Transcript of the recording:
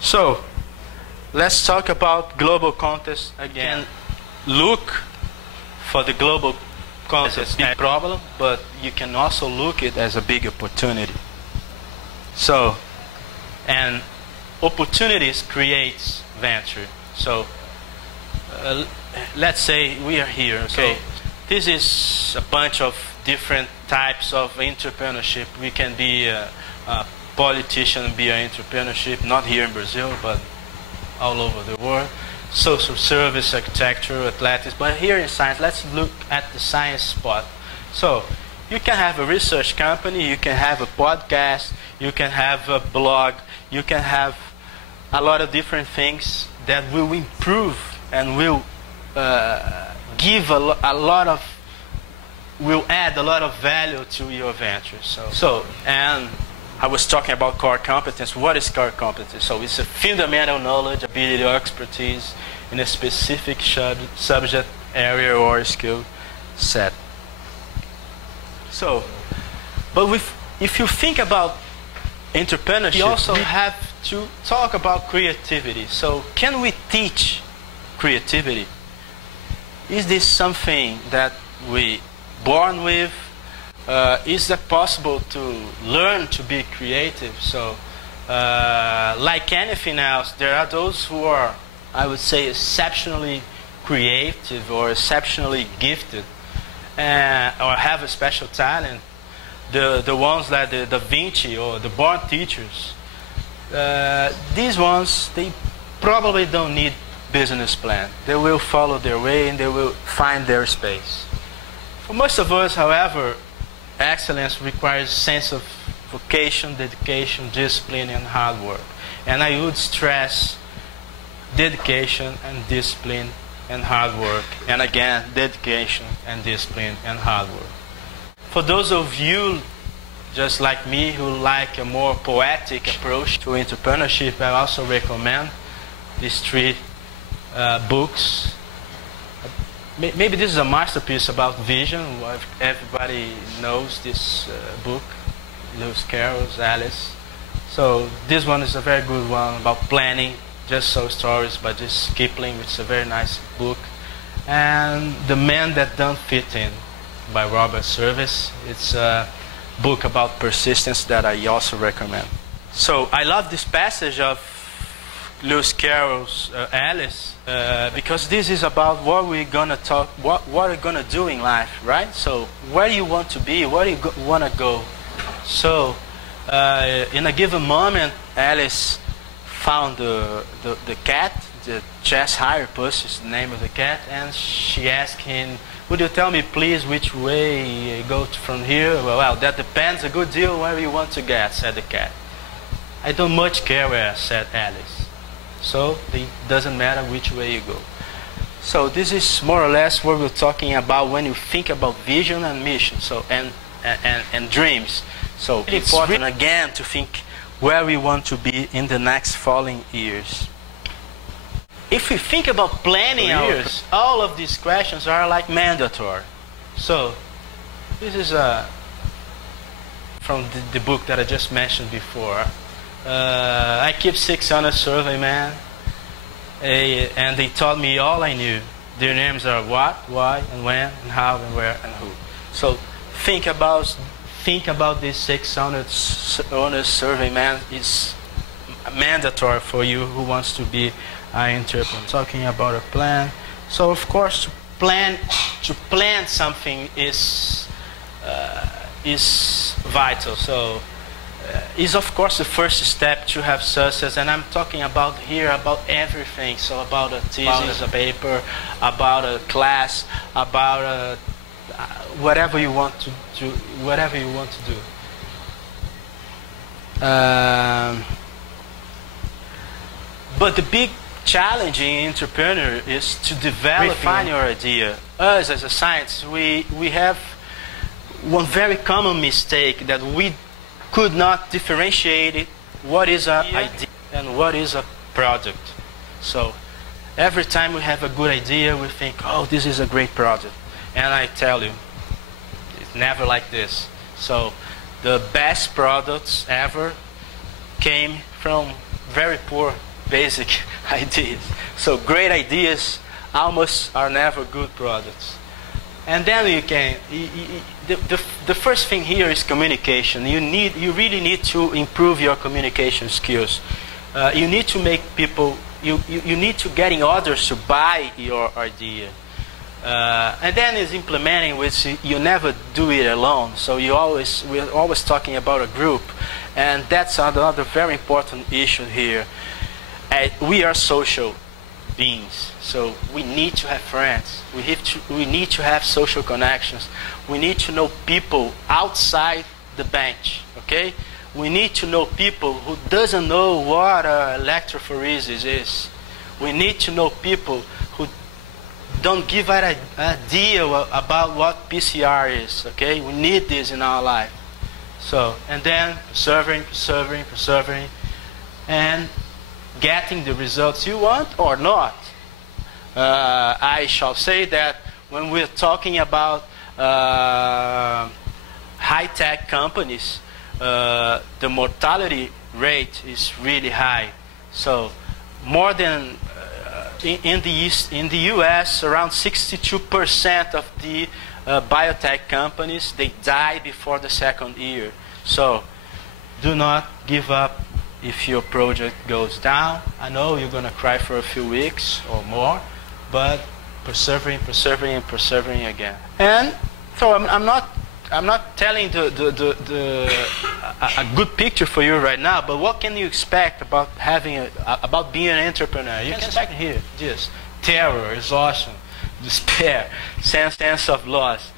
So, let's talk about global contest again. Look for the global contest as a big problem, but you can also look it as a big opportunity. So, and opportunities creates venture. So, let's say we are here. Okay, so this is a bunch of different types of entrepreneurship. We can be a politician and be an entrepreneurship, not here in Brazil, but all over the world. Social service, architecture, athletics. But here in science, let's look at the science spot. So, you can have a research company, you can have a podcast, you can have a blog, you can have a lot of different things that will improve and will give will add a lot of value to your venture. So, and I was talking about core competence. What is core competence? So it's a fundamental knowledge, ability, or expertise in a specific subject area or skill set. So, but if you think about entrepreneurship, you also have to talk about creativity. So can we teach creativity? Is this something that we born with? Is it possible to learn to be creative? So, like anything else, there are those who are, I would say, exceptionally creative or exceptionally gifted, or have a special talent. The ones like the Da Vinci or the born teachers, these ones, they probably don't need business plan. They will follow their way and they will find their space. For most of us, however, excellence requires a sense of vocation, dedication, discipline, and hard work. And I would stress dedication and discipline and hard work. And again, dedication and discipline and hard work. For those of you, just like me, who like a more poetic approach to entrepreneurship, I also recommend these three books. Maybe this is a masterpiece about vision. Everybody knows this book, Lewis Carroll's Alice. So this one is a very good one about planning, Just So Stories by just Kipling, which is a very nice book. And The Man That Don't Fit In by Robert Service. It's a book about persistence that I also recommend. So I love this passage of Lewis Carroll's Alice, because this is about what we're gonna talk, what we're gonna do in life, right? So where do you want to be? Where do you want to go? So in a given moment, Alice found the cat, the Chess Hirepuss is the name of the cat, and she asked him, "Would you tell me, please, which way go from here?" Well, that depends a good deal where you want to get," said the cat. "I don't much care where," said Alice. So it doesn't matter which way you go. So this is more or less what we're talking about when you think about vision and mission. So and dreams. So it's important again to think where we want to be in the next following years. If we think about planning our years, all of these questions are like mandatory. So this is from the book that I just mentioned before. I keep 600 survey man, and they taught me all I knew. Their names are what, why, and when, and how, and where, and who. So think about this 600 survey man is mandatory for you who wants to be an entrepreneur. Talking about a plan. So of course, to plan something is vital. So is of course the first step to have success, and I'm talking about here about everything. So about a thesis, a paper, about a class, about whatever you want to do, whatever you want to do. But the big challenge in entrepreneur is to develop, refine your idea. Us as a science, we have one very common mistake, that we could not differentiate it, what is an idea and what is a product. So every time we have a good idea, we think, oh, this is a great project. And I tell you, it's never like this. So the best products ever came from very poor basic ideas. So great ideas almost are never good products. And then you can, the first thing here is communication. You really need to improve your communication skills. You need to make people, you need to getting others to buy your idea. And then is implementing, which you never do it alone. So we're always talking about a group. And that's another very important issue here. We are social beings, so we need to have friends. We need to have social connections. We need to know people outside the bench. Okay, we need to know people who doesn't know what electrophoresis is. We need to know people who don't give an idea about what PCR is. Okay, we need this in our life. So, and then persevering, and getting the results you want or not. I shall say that when we're talking about high-tech companies, the mortality rate is really high. So more than in the US, around 62% of the biotech companies, they die before the second year. So do not give up if your project goes down. I know you're going to cry for a few weeks or more, but persevering again. And so I'm not telling a good picture for you right now, but what can you expect about about being an entrepreneur? You can expect here just terror, exhaustion, despair, sense of loss.